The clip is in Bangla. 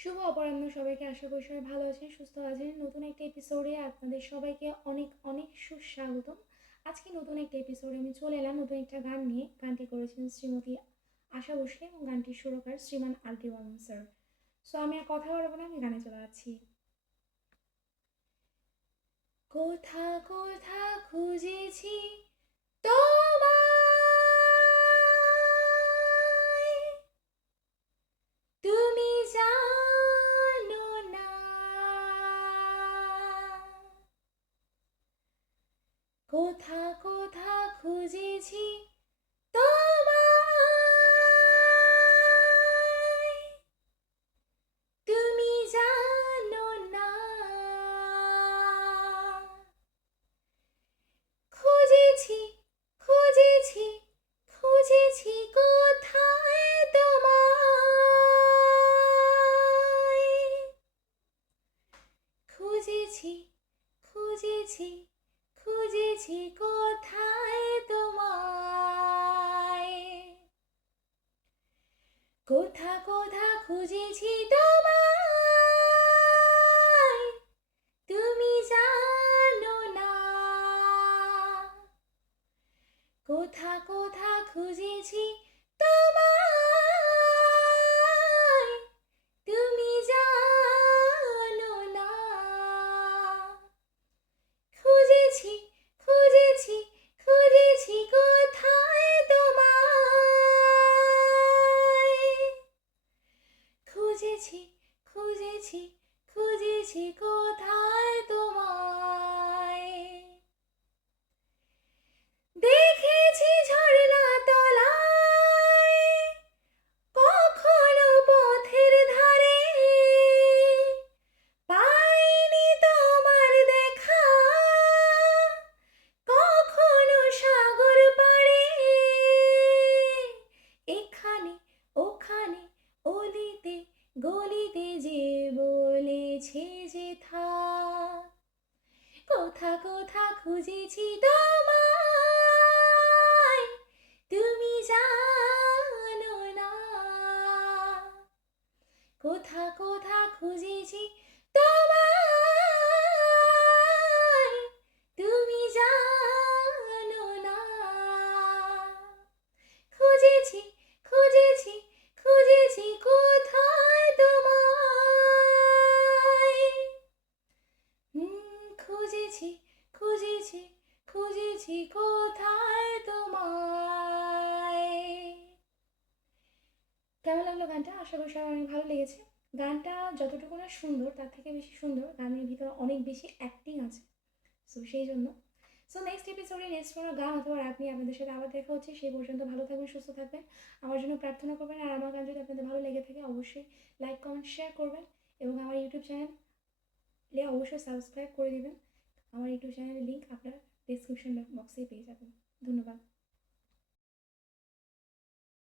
শুভ অপরাহ্ন সবাইকে। আশা করি সবাই ভালো আছেন, সুস্থ আছেন। নতুন একটা এপিসোডে আপনাদের সবাইকে অনেক অনেক সুস্বাগতম। আজকে নতুন একটা এপিসোডে আমি চলে এলাম নতুন একটা গান নিয়ে। গানটি করেছেন শ্রীমতী আশা ভোসলে এবং গানটির সুরকার শ্রীমান আলটি বর্মন স্যার। সো আমি আর কথা বাড়াবো না, আমি গানে চলে যাচ্ছি। কোথা কোথা খুঁজেছি তোমায়, তুমি জানো না। কোথা কোথা খুঁজেছি তোমায়, তুমি জানো না। খুঁজেছি খুঁজেছি খুঁজেছি কোথায় তোমায়, খুঁজেছি খুঁজেছি খুঁজেছি কোথায় তোমায়। কোথা কোথা খুঁজেছি তোমায়, তুমি জানো না। কোথা কোথা খুঁজেছি তোমায়, তুমি জানো না। খুঁজেছি খুঁজেছি খুঁজেছি কোথায় তোমায়, খুঁজেছি খুঁজেছি খুঁজেছি কোথায় তোমায়। দেখেছি ঝর্ণা তলায়, কখনো পথের ধারে, পাইনি তোমার দেখা, কখনো সাগর পাড়ে। এখানে ওখানে অলিতে গলিতে যে বলেছে যে থাক। কোথা কোথা খুঁজেছি তোমায়, তুমি জানো না। কোথা কোথা খুঁজেছি তোমায়, তুমি জানো না। খুঁজেছি খুঁজেছি খুঁজেছি কোথায় তোমায়, খুঁজেছি খুঁজেছি খুঁজেছি কোথায় তোমায়। কেমন লাগলো গানটা? আশা করি সবার অনেক ভালো লেগেছে। গানটা যতটুকু না সুন্দর, তার থেকে বেশি সুন্দর গানের ভিতরে অনেক বেশি অ্যাক্টিং আছে। সো সেই জন্য নেক্সট এপিসোডে নেক্সট কোনো গান অথবা রাত নিয়ে আপনাদের সাথে আবার দেখা হচ্ছে। সেই পর্যন্ত ভালো থাকবেন, সুস্থ থাকবেন, আমার জন্য প্রার্থনা করবেন। আর আমার গান যদি আপনাদের ভালো লেগে থাকে অবশ্যই লাইক কমেন্ট শেয়ার করবেন এবং আমার ইউটিউব চ্যানেলে অবশ্যই সাবস্ক্রাইব করে দেবেন। আমার ইউটিউব চ্যানেলের লিঙ্ক আপনার ডিসক্রিপশন বক্সে পেয়ে যাবেন। ধন্যবাদ।